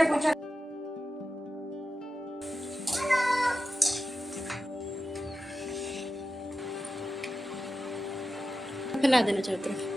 क्या पूछा? फैला देना चाहते हैं।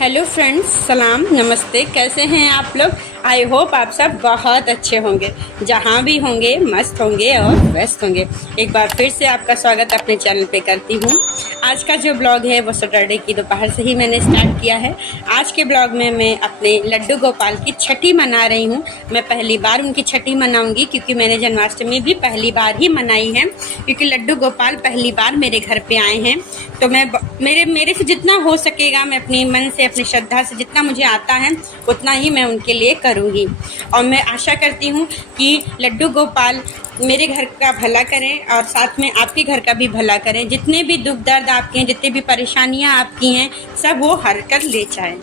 हेलो फ्रेंड्स, सलाम नमस्ते। कैसे हैं आप लोग? आई होप आप सब बहुत अच्छे होंगे, जहाँ भी होंगे मस्त होंगे और व्यस्त होंगे। एक बार फिर से आपका स्वागत अपने चैनल पे करती हूँ। आज का जो ब्लॉग है वो सैटरडे की दोपहर से ही मैंने स्टार्ट किया है। आज के ब्लॉग में मैं अपने लड्डू गोपाल की छठी मना रही हूँ। मैं पहली बार उनकी छठी मनाऊंगी, क्योंकि मैंने जन्माष्टमी भी पहली बार ही मनाई है, क्योंकि लड्डू गोपाल पहली बार मेरे घर पे आए हैं। तो मैं मेरे से जितना हो सकेगा, मैं अपनी मन से, अपनी श्रद्धा से जितना मुझे आता है उतना ही मैं उनके लिए करूँगी। और मैं आशा करती हूँ कि लड्डू गोपाल मेरे घर का भला करें और साथ में आपके घर का भी भला करें। जितने भी दुख दर्द आपके हैं, जितनी भी परेशानियां आपकी हैं, सब वो हर कर ले जाएं।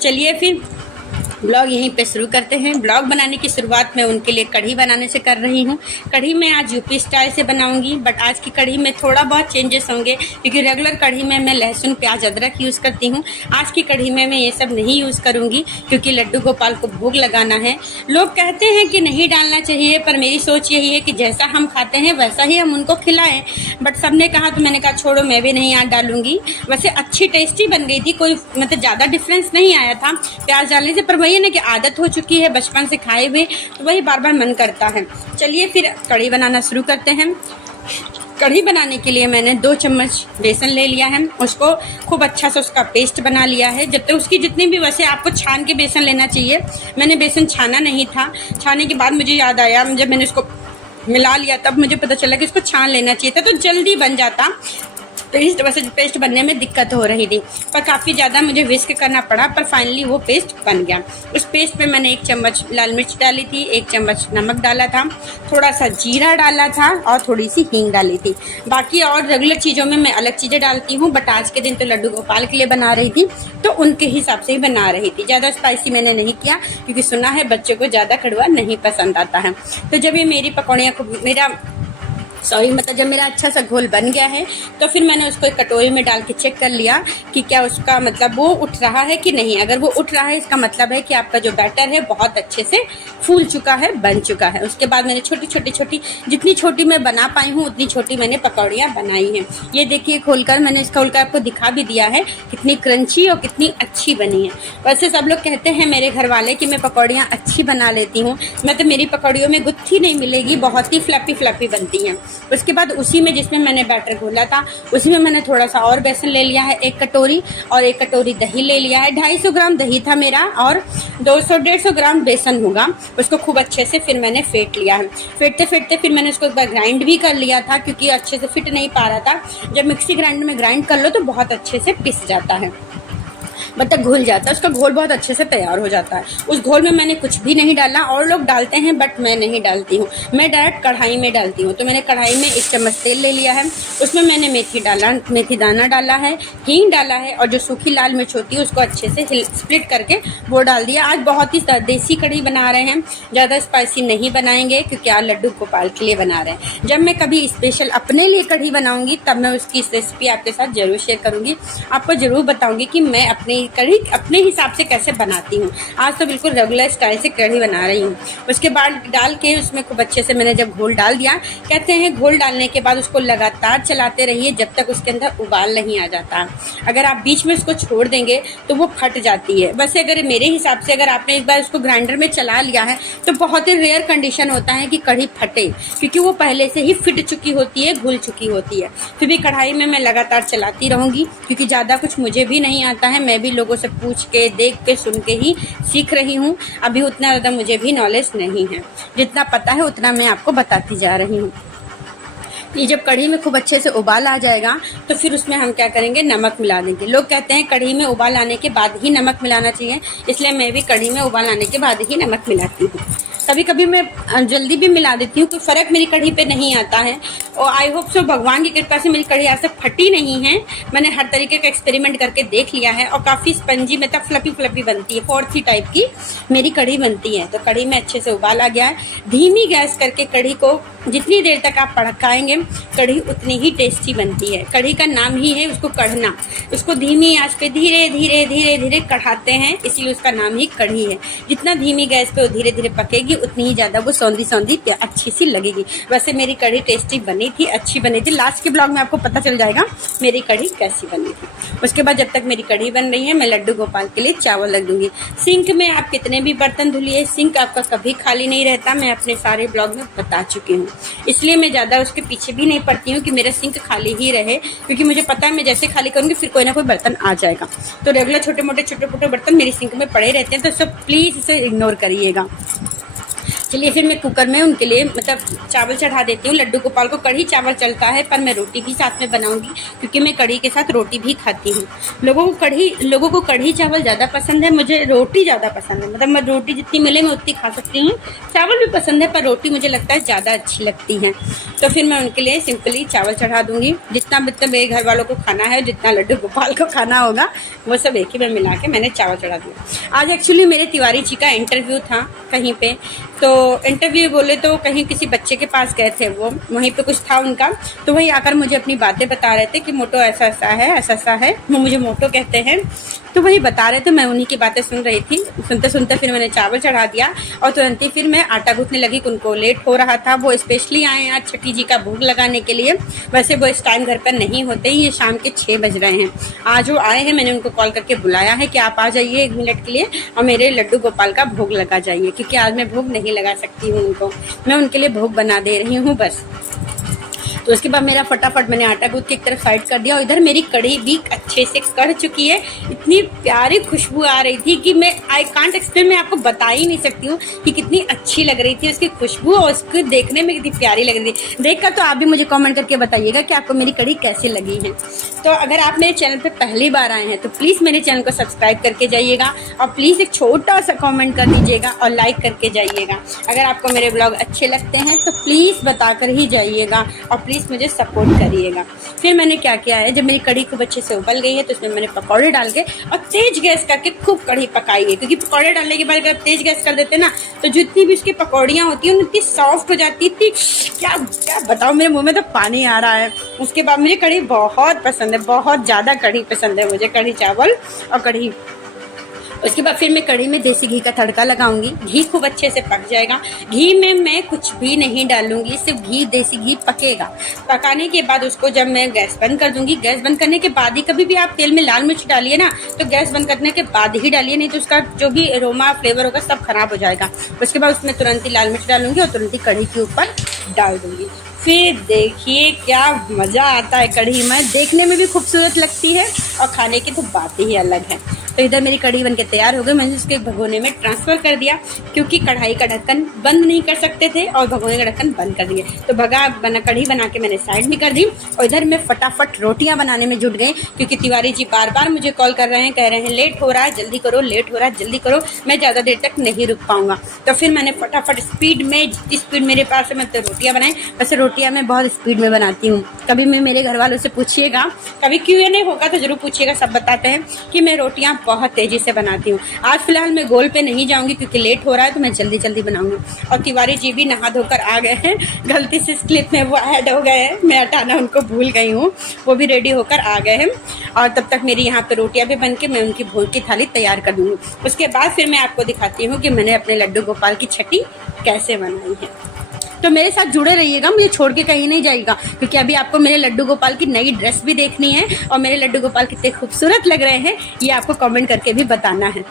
चलिए फिर ब्लॉग यहीं पे शुरू करते हैं। ब्लॉग बनाने की शुरुआत मैं उनके लिए कढ़ी बनाने से कर रही हूँ। कढ़ी मैं आज यूपी स्टाइल से बनाऊंगी, बट आज की कढ़ी में थोड़ा बहुत चेंजेस होंगे, क्योंकि रेगुलर कढ़ी में मैं लहसुन प्याज अदरक यूज़ करती हूँ। आज की कढ़ी में मैं ये सब नहीं यूज़ करूँगी, क्योंकि लड्डू गोपाल को भोग लगाना है। लोग कहते हैं कि नहीं डालना चाहिए, पर मेरी सोच यही है कि जैसा हम खाते हैं वैसा ही हम उनको खिलाएं। बट सबने कहा तो मैंने कहा छोड़ो, मैं भी नहीं आज डालूंगी। वैसे अच्छी टेस्टी बन गई थी, कोई मतलब ज़्यादा डिफरेंस नहीं आया था प्याज डालने से, पर वही है ना कि आदत हो चुकी है बचपन से खाए हुए, तो वही बार बार मन करता है। चलिए फिर कढ़ी बनाना शुरू करते हैं। कढ़ी बनाने के लिए मैंने 2 चम्मच बेसन ले लिया है, उसको खूब अच्छा से उसका पेस्ट बना लिया है। जब तक उसकी जितनी भी, वैसे आपको छान के बेसन लेना चाहिए, मैंने बेसन छाना नहीं था। छाने के बाद मुझे याद आया, जब मैंने उसको मिला लिया तब मुझे पता चला कि इसको छान लेना चाहिए था, तो जल्दी बन जाता। पेस्ट वैसे पेस्ट बनने में दिक्कत हो रही थी, पर काफ़ी ज़्यादा मुझे विस्क करना पड़ा, पर फाइनली वो पेस्ट बन गया। उस पेस्ट पे मैंने 1 चम्मच लाल मिर्च डाली थी, 1 चम्मच नमक डाला था, थोड़ा सा जीरा डाला था और थोड़ी सी हींग डाली थी। बाकी और रेगुलर चीज़ों में मैं अलग चीज़ें डालती हूँ, बट आज के दिन तो लड्डू गोपाल के लिए बना रही थी, तो उनके हिसाब से ही बना रही थी। ज़्यादा स्पाइसी मैंने नहीं किया, क्योंकि सुना है बच्चों को ज़्यादा कड़वा नहीं पसंद आता है। तो जब ये मेरी पकौड़ियाँ जब मेरा अच्छा सा घोल बन गया है, तो फिर मैंने उसको एक कटोरी में डाल के चेक कर लिया कि क्या उसका मतलब वो उठ रहा है कि नहीं। अगर वो उठ रहा है, इसका मतलब है कि आपका जो बैटर है बहुत अच्छे से फूल चुका है, बन चुका है। उसके बाद मैंने छोटी छोटी जितनी छोटी मैं बना पाई हूँ उतनी छोटी मैंने पकौड़ियाँ बनाई हैं। ये देखिए, खोलकर मैंने इसका खोलकर आपको दिखा भी दिया है कितनी क्रंची और कितनी अच्छी बनी है। वैसे सब लोग कहते हैं मेरे घर वाले कि मैं पकौड़ियाँ अच्छी बना लेती हूँ, मैं तो मेरी पकौड़ियों में गुत्थी नहीं मिलेगी, बहुत ही फ्लफी बनती हैं। उसके बाद उसी में, जिसमें मैंने बैटर घोला था, उसी में मैंने थोड़ा सा और बेसन ले लिया है, 1 कटोरी, और 1 कटोरी दही ले लिया है। 250 ग्राम दही था मेरा, और 200-150 ग्राम बेसन होगा। उसको खूब अच्छे से फिर मैंने फेंट लिया है। फेंटते फिर मैंने उसको एक बार ग्राइंड भी कर लिया था, क्योंकि अच्छे से फिट नहीं पा रहा था। जब मिक्सी ग्राइंडर में ग्राइंड कर लो तो बहुत अच्छे से पिस जाता है, मतलब घुल जाता है, उसका घोल बहुत अच्छे से तैयार हो जाता है। उस घोल में मैंने कुछ भी नहीं डाला, और लोग डालते हैं बट मैं नहीं डालती हूँ, मैं डायरेक्ट कढ़ाई में डालती हूँ। तो मैंने कढ़ाई में 1 चम्मच तेल ले लिया है, उसमें मैंने मेथी दाना डाला है, हींग डाला है, और जो सूखी लाल मिर्च होती है उसको अच्छे से स्प्लिट करके वो डाल दिया। आज बहुत ही देसी कढ़ी बना रहे हैं, ज़्यादा स्पाइसी नहीं बनाएंगे, क्योंकि आज लड्डू गोपाल के लिए बना रहे हैं। जब मैं कभी स्पेशल अपने लिए कढ़ी बनाऊँगी तब मैं उसकी रेसिपी आपके साथ जरूर शेयर करूँगी, आपको ज़रूर बताऊँगी कि मैं कढ़ी अपने हिसाब से कैसे बनाती हूँ। आज तो बिल्कुल रेगुलर स्टाइल से कढ़ी बना रही हूँ। उसके बाद डाल के उसमें खूब अच्छे से मैंने जब घोल डाल दिया, कहते हैं घोल डालने के बाद उसको लगातार चलाते रहिए जब तक उसके अंदर उबाल नहीं आ जाता। अगर आप बीच में उसको छोड़ देंगे तो वो फट जाती है। वैसे अगर मेरे हिसाब से अगर आपने एक बार उसको ग्राइंडर में चला लिया है तो बहुत ही रेयर कंडीशन होता है कि कढ़ी फटे, क्योंकि वो पहले से ही फिट चुकी होती है, घुल चुकी होती है। फिर भी कढ़ाई में मैं लगातार चलाती रहूँगी, क्योंकि ज़्यादा कुछ मुझे भी नहीं आता है, मैं भी लोगों से पूछ के, देख के, सुन के ही सीख रही हूँ। अभी उतना ज़्यादा मुझे भी नॉलेज नहीं है, जितना पता है उतना मैं आपको बताती जा रही हूँ। ये जब कढ़ी में खूब अच्छे से उबाल आ जाएगा तो फिर उसमें हम क्या करेंगे, नमक मिला देंगे। लोग कहते हैं कढ़ी में उबाल आने के बाद ही नमक मिलाना चाहिए, इसलिए मैं भी कढ़ी में उबाल आने के बाद ही नमक मिलाती हूँ। कभी कभी मैं जल्दी भी मिला देती हूँ, कोई फर्क मेरी कढ़ी पे नहीं आता है। और आई होप सो भगवान की कृपा से मेरी कढ़ी आज तक फटी नहीं है। मैंने हर तरीके का एक्सपेरिमेंट करके देख लिया है और काफ़ी स्पंजी मतलब फ्लफी फ्लफी बनती है, फोर्थी टाइप की मेरी कढ़ी बनती है। तो कढ़ी में अच्छे से उबाल आ गया है। धीमी गैस करके कढ़ी को जितनी देर तक आप पकाएंगे कढ़ी उतनी ही टेस्टी बनती है। कढ़ी का नाम ही है उसको कढ़ना, उसको धीमी आंच पे धीरे धीरे धीरे धीरे कढ़ाते हैं, इसलिए उसका नाम ही कढ़ी है। जितना धीमी गैस पे वो धीरे धीरे पकेगी उतनी ही ज़्यादा वो सौंधी सौंधी अच्छी सी लगेगी। वैसे मेरी कढ़ी टेस्टी बनी थी, अच्छी बनी थी। लास्ट के ब्लॉग में आपको पता चल जाएगा मेरी कढ़ी कैसी बनी थी। उसके बाद जब तक मेरी कढ़ी बन रही है मैं लड्डू गोपाल के लिए चावल रख दूंगी। सिंक में आप कितने भी बर्तन धुलिए, सिंक आपका कभी खाली नहीं रहता। मैं अपने सारे ब्लॉग में बता चुकी हूँ, इसलिए मैं ज़्यादा उसके पीछे भी नहीं पड़ती हूँ कि मेरा सिंक खाली ही रहे, क्योंकि मुझे पता है मैं जैसे खाली करूँगी फिर कोई ना कोई बर्तन आ जाएगा। तो रेगुलर छोटे मोटे बर्तन मेरी सिंक में पड़े रहते हैं, तो सब प्लीज़ इसे इग्नोर करिएगा। चलिए फिर मैं कुकर में उनके लिए मतलब चावल चढ़ा देती हूँ। लड्डू गोपाल को कढ़ी चावल चलता है, पर मैं रोटी भी साथ में बनाऊंगी क्योंकि मैं कढ़ी के साथ रोटी भी खाती हूँ। लोगों को कढ़ी चावल ज़्यादा पसंद है, मुझे रोटी ज़्यादा पसंद है। मतलब मैं रोटी जितनी मिले मैं उतनी खा सकती हूँ। चावल भी पसंद है पर रोटी मुझे लगता है ज़्यादा अच्छी लगती है। तो फिर मैं उनके लिए सिंपली चावल चढ़ा दूँगी। जितना मतलब मेरे घर वालों को खाना है, जितना लड्डू गोपाल को खाना होगा वो सब एक ही में मिला के मैंने चावल चढ़ा दिया। आज एक्चुअली मेरे तिवारी जी का इंटरव्यू था कहीं पे, तो इंटरव्यू बोले तो कहीं किसी बच्चे के पास गए थे, वो वहीं पे कुछ था उनका, तो वही आकर मुझे अपनी बातें बता रहे थे कि मोटो ऐसा ऐसा है, ऐसा ऐसा है। वो मुझे मोटो कहते हैं, तो वही बता रहे थे, मैं उन्हीं की बातें सुन रही थी। सुनते सुनते फिर मैंने चावल चढ़ा दिया और तुरंत ही फिर मैं आटा गूंथने लगी। उनको लेट हो रहा था, वो स्पेशली आए आज छठी जी का भोग लगाने के लिए। वैसे वो इस टाइम घर पर नहीं होते, ये शाम के 6 बज रहे हैं। आज वो आए हैं, मैंने उनको कॉल करके बुलाया है कि आप आ जाइए 1 मिनट के लिए और मेरे लड्डू गोपाल का भोग लगा जाइए, क्योंकि आज मैं भोग नहीं लगा सकती हूँ उनको, मैं उनके लिए भोग बना दे रही हूँ बस। तो उसके बाद मेरा फटाफट मैंने आटा गूंथ के एक तरफ साइड कर दिया और इधर मेरी कढ़ी भी अच्छे से कढ़ चुकी है। इतनी प्यारी खुशबू आ रही थी कि मैं आई कांट एक्सप्लेन, मैं आपको बता ही नहीं सकती हूँ कि कितनी अच्छी लग रही थी उसकी खुशबू और उसको देखने में कितनी प्यारी लग रही थी। देखकर तो आप भी मुझे कॉमेंट करके बताइएगा कि आपको मेरी कढ़ी कैसी लगी है। तो अगर आप मेरे चैनल पर पहली बार आए हैं तो प्लीज़ मेरे चैनल को सब्सक्राइब करके जाइएगा और प्लीज़ एक छोटा सा कॉमेंट कर दीजिएगा और लाइक करके जाइएगा। अगर आपको मेरे ब्लॉग अच्छे लगते हैं तो प्लीज़ बताकर ही जाइएगा और प्लीज़ मुझे सपोर्ट करिएगा। फिर मैंने क्या किया है, जब मेरी कढ़ी खूब अच्छे से उबल गई है तो उसमें मैंने पकौड़े डाल के और तेज गैस करके खूब कढ़ी पकाई है, क्योंकि पकौड़े डालने के बाद अगर तेज गैस कर देते ना तो जितनी भी उसकी पकौड़ियाँ होती हैं उतनी सॉफ्ट हो जाती थी। क्या क्या बताऊँ, मेरे मुँह में तो पानी आ रहा है। उसके बाद मुझे कढ़ी बहुत पसंद है, बहुत ज़्यादा कढ़ी पसंद है मुझे, कढ़ी चावल और कढ़ी। उसके बाद फिर मैं कढ़ी में देसी घी का तड़का लगाऊंगी। घी खूब अच्छे से पक जाएगा। घी में मैं कुछ भी नहीं डालूंगी, सिर्फ घी, देसी घी पकेगा। पकाने के बाद उसको जब मैं गैस बंद कर दूंगी, गैस बंद करने के बाद ही, कभी भी आप तेल में लाल मिर्च डालिए ना तो गैस बंद करने के बाद ही डालिए, नहीं तो उसका जो भी अरोमा फ्लेवर होगा सब खराब हो जाएगा। उसके बाद उसमें तुरंत ही लाल मिर्च डालूंगी और तुरंत ही कढ़ी के ऊपर डाल दूंगी। फिर देखिए क्या मज़ा आता है। कढ़ी में देखने में भी खूबसूरत लगती है और खाने की तो बात ही अलग है। तो इधर मेरी कढ़ी बनके तैयार हो गई। मैंने उसके भगोने में ट्रांसफ़र कर दिया, क्योंकि कढ़ाई का ढक्कन बंद नहीं कर सकते थे और भगोने का ढक्कन बंद कर दिए। तो कढ़ी बना के मैंने साइड में कर दी और इधर मैं फटाफट रोटियां बनाने में जुट गई, क्योंकि तिवारी जी बार बार मुझे कॉल कर रहे हैं, कह रहे हैं लेट हो रहा है, जल्दी करो, लेट हो रहा है, जल्दी करो, मैं ज़्यादा देर तक नहीं रुक पाऊंगा। तो फिर मैंने फटाफट स्पीड में, जितनी स्पीड मेरे पास है मैं तो रोटियाँ बनाई। वैसे रोटियाँ मैं बहुत स्पीड में बनाती हूँ। कभी मैं मेरे घर वालों से पूछिएगा, कभी Q&A होगा तो जरूर पूछिएगा, सब बताते हैं कि मैं रोटियाँ बहुत तेजी से बनाती हूँ। आज फिलहाल मैं गोल पे नहीं जाऊंगी क्योंकि लेट हो रहा है, तो मैं जल्दी जल्दी बनाऊंगी। और तिवारी जी भी नहा धोकर आ गए हैं, गलती से इस क्लिप में वो ऐड हो गए हैं, मैं हटाना उनको भूल गई हूँ। वो भी रेडी होकर आ गए हैं और तब तक मेरी यहाँ पे रोटियाँ भी बन के मैं उनकी भोग की थाली तैयार कर दूँगी। उसके बाद फिर मैं आपको दिखाती हूँ कि मैंने अपने लड्डू गोपाल की छठी कैसे बनाई है। तो मेरे साथ जुड़े रहिएगा, मुझे छोड़ के कहीं नहीं जाइएगा, क्योंकि अभी आपको मेरे लड्डू गोपाल की नई ड्रेस भी देखनी है और मेरे लड्डू गोपाल कितने खूबसूरत लग रहे हैं ये आपको कमेंट करके भी बताना है।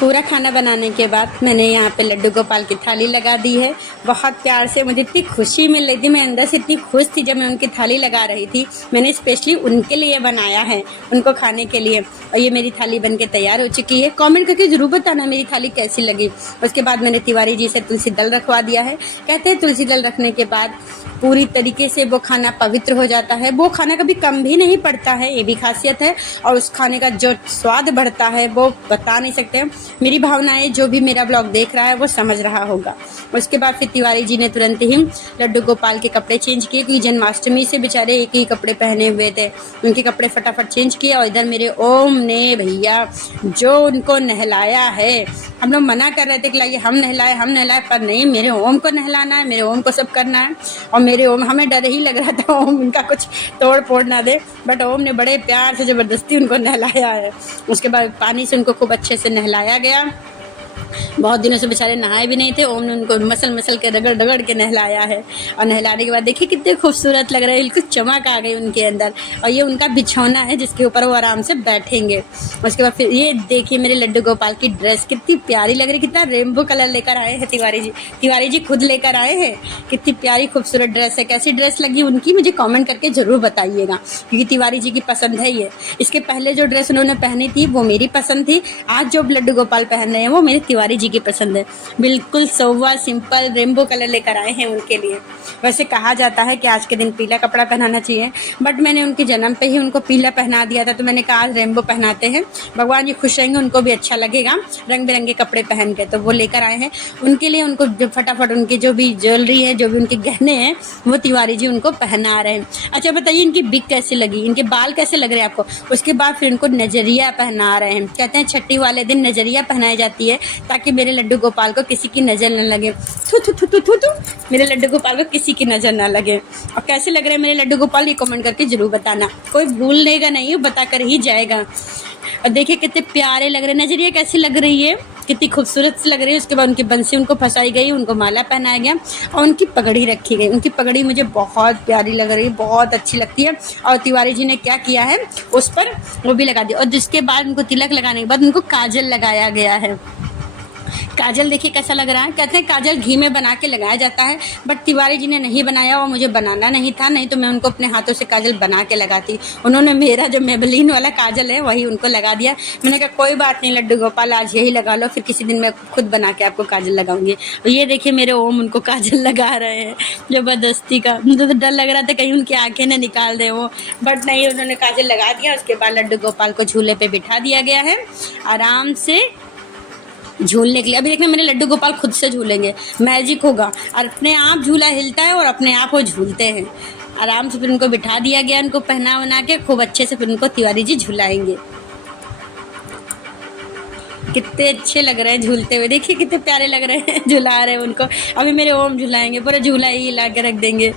पूरा खाना बनाने के बाद मैंने यहाँ पे लड्डू गोपाल की थाली लगा दी है। बहुत प्यार से मुझे इतनी खुशी मिल रही थी, मैं अंदर से इतनी खुश थी जब मैं उनकी थाली लगा रही थी। मैंने स्पेशली उनके लिए बनाया है, उनको खाने के लिए। और ये मेरी थाली बन के तैयार हो चुकी है। कमेंट करके ज़रूर बताना मेरी थाली कैसी लगी। उसके बाद मैंने तिवारी जी से तुलसी दल रखवा दिया है। कहते हैं तुलसी दल रखने के बाद पूरी तरीके से वो खाना पवित्र हो जाता है। वो खाना कभी कम भी नहीं पड़ता है, ये भी खासियत है। और उस खाने का जो स्वाद बढ़ता है वो बता नहीं सकते। मेरी भावनाएं जो भी मेरा ब्लॉग देख रहा है वो समझ रहा होगा। उसके बाद फिर तिवारी जी ने तुरंत ही लड्डू गोपाल के कपड़े चेंज किए, क्योंकि जन्माष्टमी से बेचारे एक ही कपड़े पहने हुए थे। उनके कपड़े फटाफट चेंज किए। और इधर मेरे ओम ने भैया जो उनको नहलाया है। हम लोग मना कर रहे थे कि लाइए हम नहलाए, पर नहीं, मेरे ओम को नहलाना है, मेरे ओम को सब करना है। और मेरे ओम, हमें डर ही लग रहा था ओम उनका कुछ तोड़ फोड़ ना दे, बट ओम ने बड़े प्यार से ज़बरदस्ती उनको नहलाया है। उसके बाद पानी से उनको खूब अच्छे से नहलाया गया। बहुत दिनों से बेचारे नहाए भी नहीं थे। ओम ने उनको मसल के रगड़ के नहलाया है। और नहलाने के बाद देखिए कितने खूबसूरत लग रहे हैं, बिल्कुल चमक आ गई उनके अंदर। और ये उनका बिछौना है जिसके ऊपर वो आराम से बैठेंगे। उसके बाद फिर ये देखिए मेरे लड्डू गोपाल की ड्रेस कितनी प्यारी लग रही, कितना रेनबो कलर लेकर आए हैं तिवारी जी खुद लेकर आए हैं। कितनी प्यारी खूबसूरत ड्रेस है। कैसी ड्रेस लगी उनकी मुझे कॉमेंट करके जरूर बताइएगा, क्योंकि तिवारी जी की पसंद है ये। इसके पहले जो ड्रेस उन्होंने पहनी थी वो मेरी पसंद थी। आज जो लड्डू गोपाल पहन रहे हैं वो मेरे तिवारी जी की पसंद है। बिल्कुल सोवा सिंपल रेनबो कलर लेकर आए हैं उनके लिए। वैसे कहा जाता है कि आज के दिन पीला कपड़ा पहनाना चाहिए, बट मैंने उनके जन्म पे ही उनको पीला पहना दिया था, तो मैंने कहा आज रेनबो पहनाते हैं। भगवान जी खुश रहेंगे, उनको भी अच्छा लगेगा रंग बिरंगे कपड़े पहन के। तो वो लेकर आए हैं उनके लिए। उनको जो फटाफट उनकी जो भी ज्वेलरी है, जो भी उनके गहने हैं, वो तिवारी जी उनको पहना रहे हैं। अच्छा बताइए इनकी बिक कैसी लगी, इनके बाल कैसे लग रहे हैं आपको। उसके बाद फिर उनको नजरिया पहना रहे हैं। कहते हैं छठी वाले दिन नजरिया पहनाई जाती है ताकि मेरे लड्डू गोपाल को किसी की नजर न लगे। थू थू थू थू थू थू, मेरे लड्डू गोपाल को किसी की नजर ना लगे। और कैसे लग रहे हैं मेरे लड्डू गोपाल, ये कमेंट करके जरूर बताना। कोई भूलनेगा नहीं, बता कर ही जाएगा। और देखिए कितने प्यारे लग रहे हैं। नजरिया कैसी लग रही है, कितनी खूबसूरत लग रही है। उसके बाद उनकी बंसी उनको फंसाई गई, उनको माला पहनाया गया और उनकी पगड़ी रखी गई। उनकी पगड़ी मुझे बहुत प्यारी लग रही है, बहुत अच्छी लगती है। और तिवारी जी ने क्या किया है, उस पर वो भी लगा दिया। और जिसके बाद उनको तिलक लगाने के बाद उनको काजल लगाया गया है। काजल देखिए कैसा लग रहा है। कहते हैं काजल घी में बना के लगाया जाता है, बट तिवारी जी ने नहीं बनाया और मुझे बनाना नहीं था, नहीं तो मैं उनको अपने हाथों से काजल बना के लगाती। उन्होंने मेरा जो मेबेलिन वाला काजल है वही उनको लगा दिया। मैंने कहा कोई बात नहीं लड्डू गोपाल, आज यही लगा लो, फिर किसी दिन मैं खुद बना के आपको काजल लगाऊंगी। और ये देखिए मेरे ओम उनको काजल लगा रहे हैं जबरदस्ती का। मुझे तो डर लग रहा था कहीं उनकी आंखें न निकाल दे वो, बट नहीं, उन्होंने काजल लगा दिया। उसके बाद लड्डू गोपाल को झूले पे बिठा दिया गया है आराम से झूलने के लिए। अभी देखना मेरे लड्डू गोपाल खुद से झूलेंगे, मैजिक होगा। और अपने आप झूला हिलता है और अपने आप वो झूलते हैं आराम से। फिर उनको बिठा दिया गया, उनको पहना वना के खूब अच्छे से फिर उनको तिवारी जी झुलाएंगे। कितने अच्छे लग रहे हैं झूलते हुए, देखिए कितने प्यारे लग रहे हैं झुला रहे हैं उनको। अभी मेरे ओम झुलाएंगे, पूरा झूला ही हिला के रख देंगे।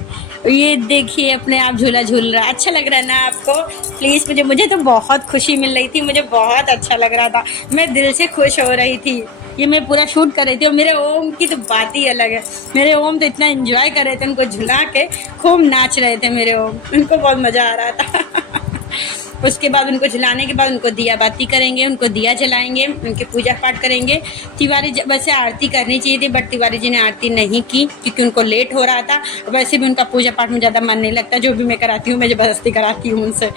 ये देखिए अपने आप झूला झूल रहा है। अच्छा लग रहा है ना आपको। प्लीज़ मुझे तो बहुत खुशी मिल रही थी, मुझे बहुत अच्छा लग रहा था, मैं दिल से खुश हो रही थी। ये मैं पूरा शूट कर रही थी और मेरे ओम की तो बात ही अलग है। मेरे ओम तो इतना एंजॉय कर रहे थे, उनको झुला के खूब नाच रहे थे मेरे ओम, उनको बहुत मज़ा आ रहा था। उसके बाद उनको झुलाने के बाद उनको दिया बाती करेंगे, उनको दिया जलाएंगे, उनकी पूजा पाठ करेंगे। तिवारी वैसे आरती करनी चाहिए थी, बट तिवारी जी ने आरती नहीं की क्योंकि उनको लेट हो रहा था। वैसे भी उनका पूजा पाठ में ज़्यादा मन नहीं लगता, जो भी मैं कराती हूँ मैं ज़बरदस्ती कराती हूँ उनसे।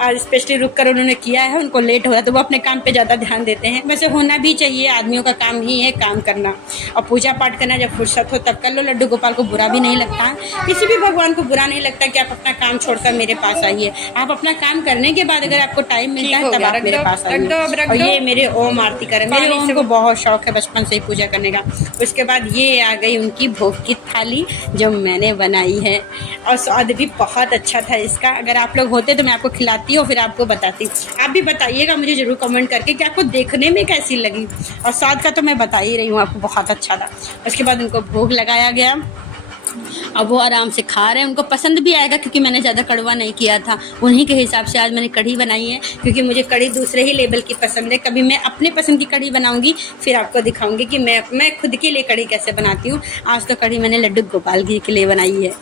आज स्पेशली रुक कर उन्होंने किया है, उनको लेट हो रहा तो वो अपने काम पे ज़्यादा ध्यान देते हैं। वैसे होना भी चाहिए, आदमियों का काम ही है काम करना और पूजा पाठ करना। जब फुर्सत हो तब कर लो। लड्डू गोपाल को बुरा भी नहीं लगता, किसी भी भगवान को बुरा नहीं लगता कि आप अपना काम छोड़कर मेरे पास आइए। आप अपना काम करने के बाद अगर आपको टाइम मिलता है तब आप मेरे पास आइए। और ये मेरे ओम आरती करें, मेरे ओम को बहुत शौक है बचपन से ही पूजा करने का। उसके बाद ये आ गई उनकी भोग की थाली जो मैंने बनाई है और स्वाद भी बहुत अच्छा था इसका। अगर आप लोग होते तो मैं आपको खिलाती और फिर आपको बताती। आप भी बताइएगा मुझे जरूर कमेंट करके कि आपको देखने में कैसी लगी। और स्वाद का तो मैं बता ही रही हूँ आपको, बहुत अच्छा था। उसके बाद उनको भोग लगाया गया, अब वो आराम से खा रहे हैं। उनको पसंद भी आएगा क्योंकि मैंने ज़्यादा कड़वा नहीं किया था। उन्हीं के हिसाब से आज मैंने कढ़ी बनाई है, क्योंकि मुझे कढ़ी दूसरे ही लेवल की पसंद है। कभी मैं अपने पसंद की कढ़ी बनाऊंगी, फिर आपको दिखाऊंगी कि मैं खुद के लिए कढ़ी कैसे बनाती हूँ। आज तो कढ़ी मैंने लड्डू गोपाल जी के लिए बनाई है।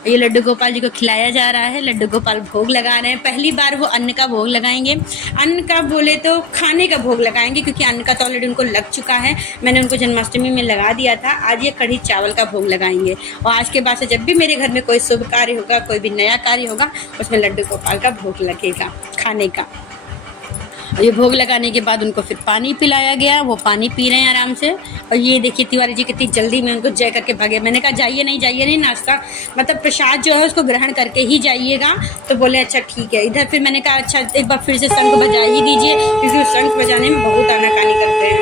ये लड्डू गोपाल जी को खिलाया जा रहा है। लड्डू गोपाल भोग लगा रहे हैं। पहली बार वो अन्न का भोग लगाएंगे। अन्न का बोले तो खाने का भोग लगाएंगे, क्योंकि अन्न का तो ऑलरेडी उनको लग चुका है। मैंने उनको जन्माष्टमी में लगा दिया था। आज ये कढ़ी चावल का भोग लगाएंगे। और आज के बाद से जब भी मेरे घर में कोई शुभ कार्य होगा, कोई भी नया कार्य होगा, उसमें लड्डू गोपाल का भोग लगेगा खाने का। ये भोग लगाने के बाद उनको फिर पानी पिलाया गया। वो पानी पी रहे हैं आराम से। और ये देखिए तिवारी जी कितनी जल्दी में उनको जय करके भागे। मैंने कहा जाइए नहीं, नाश्ता मतलब प्रसाद जो है उसको ग्रहण करके ही जाइएगा। तो बोले अच्छा ठीक है। इधर फिर मैंने कहा अच्छा एक बार फिर से शंख बजा ही दीजिए, क्योंकि वो शंख बजाने में बहुत आनाकानी करते हैं।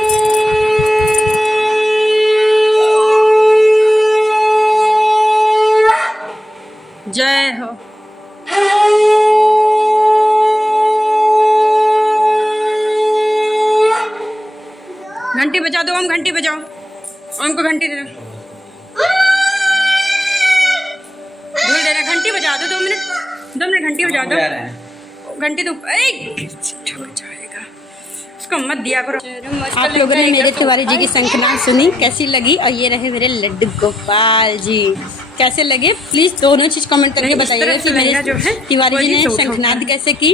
जय हो। घंटी बजा दो ओम, घंटी बजाओ। ओम को घंटी दे दो। धूल दे रहा, घंटी बजा दो। 2 मिनट घंटी बजा दो। घंटी तो जाएगा, उसको मत दिया करो। आप लोगों ने मेरे तिवारी जी की शंखनाद सुनी, कैसी लगी? और ये रहे मेरे लड्डू गोपाल जी, कैसे लगे प्लीज दोनों चीज कमेंट करके बताइएगा कि मेरे जो है तिवारी जी ने शंखनाद कैसे की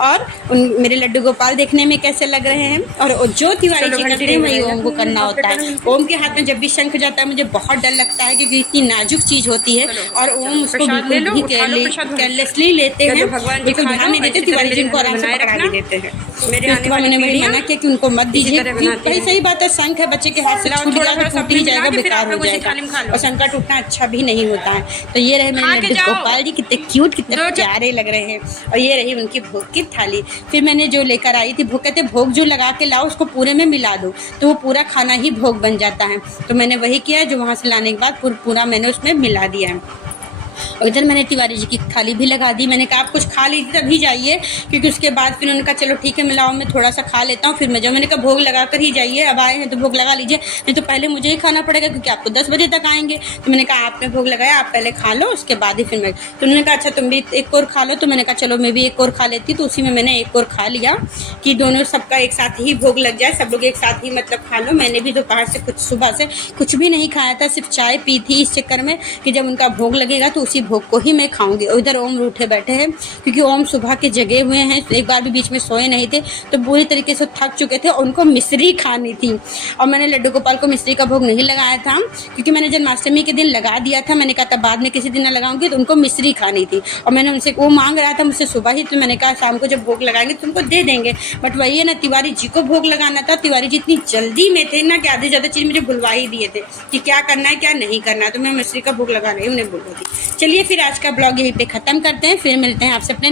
और मेरे लड्डू गोपाल देखने में कैसे लग रहे हैं। और जो तिवारी जी करते हैं वही ओम को करना होता है। ओम के हाथ में जब भी शंख जाता है मुझे बहुत डर लगता है, क्योंकि इतनी नाजुक चीज होती है और ओम उसको बिल्कुल भी केयरलेसली लेते हैं, बिल्कुल ध्यान नहीं देते। तिवारी जी उनको आराम से पकड़ा भी देते हैं। मैंने वही मना किया कि उनको मत दीजिए। भाई सही बात है, शंख है, बच्चे के हाथ से छूट गया तो टूट ही जाएगा, बेकार हो जाएगा और शंख का टूटना अच्छा भी नहीं होता है। तो ये रहे मेरे लड्डू गोपाल जी, कितने क्यूट कितने प्यारे लग रहे हैं। और ये रही उनकी भोग की थाली। फिर मैंने जो लेकर आई थी भोग, कहते भोग जो लगा के लाओ उसको पूरे में मिला दो तो वो पूरा खाना ही भोग बन जाता है। तो मैंने वही किया, जो वहाँ से लाने के बाद पूरा मैंने उसमें मिला दिया है। और इधर मैंने तिवारी जी की थाली भी लगा दी। मैंने कहा आप कुछ खा लीजिए तभी जाइए, क्योंकि उसके बाद फिर उन्होंने कहा चलो ठीक है मिलाओ, मैं थोड़ा सा खा लेता हूँ फिर मैं जाऊँ। मैंने कहा भोग लगा कर ही जाइए, अब आए हैं तो भोग लगा लीजिए, नहीं तो पहले मुझे ही खाना पड़ेगा, क्योंकि आप तो 10 बजे तक आएंगे। तो मैंने कहा आपने भोग लगाया, आप पहले खा लो, उसके बाद ही फिर मैं। तो उन्होंने कहा अच्छा तुम भी एक और खा लो। तो मैंने कहा चलो मैं भी एक और खा लेती। तो उसी में मैंने एक और खा लिया कि दोनों सबका एक साथ ही भोग लग जाए, सब लोग एक साथ ही मतलब खा लो। मैंने भी दोपहर से सुबह से कुछ भी नहीं खाया था, सिर्फ चाय पी थी इस चक्कर में कि जब उनका भोग लगेगा तो उसी भोग को ही मैं खाऊंगी। उधर ओम उठे बैठे हैं, क्योंकि ओम सुबह के जगे हुए हैं, एक बार भी बीच में सोए नहीं थे, तो पूरी तरीके से थक चुके थे। उनको मिश्री खानी थी और मैंने लड्डू गोपाल को मिश्री का भोग नहीं लगाया था, क्योंकि मैंने जन्माष्टमी के दिन लगा दिया था। मैंने कहा था बाद में किसी दिन लगाऊंगी, तो उनको मिश्री खानी थी। और मैंने उनसे, वो मांग रहा था मुझसे सुबह ही, तो मैंने कहा शाम को जब भोग लगाएंगे तो उनको दे देंगे। बट वही है ना, तिवारी जी को भोग लगाना था। तिवारी जी इतनी जल्दी में थे ना कि आधी ज़्यादा चीज़ मुझे भुलवा ही दिए थे कि क्या करना है क्या नहीं करना है। तो मैं मिश्री का भोग लगा रही हूँ, उन्हें बोल रही थी। चलिए फिर आज का ब्लॉग यहीं पे खत्म करते हैं, फिर मिलते हैं आपसे अपने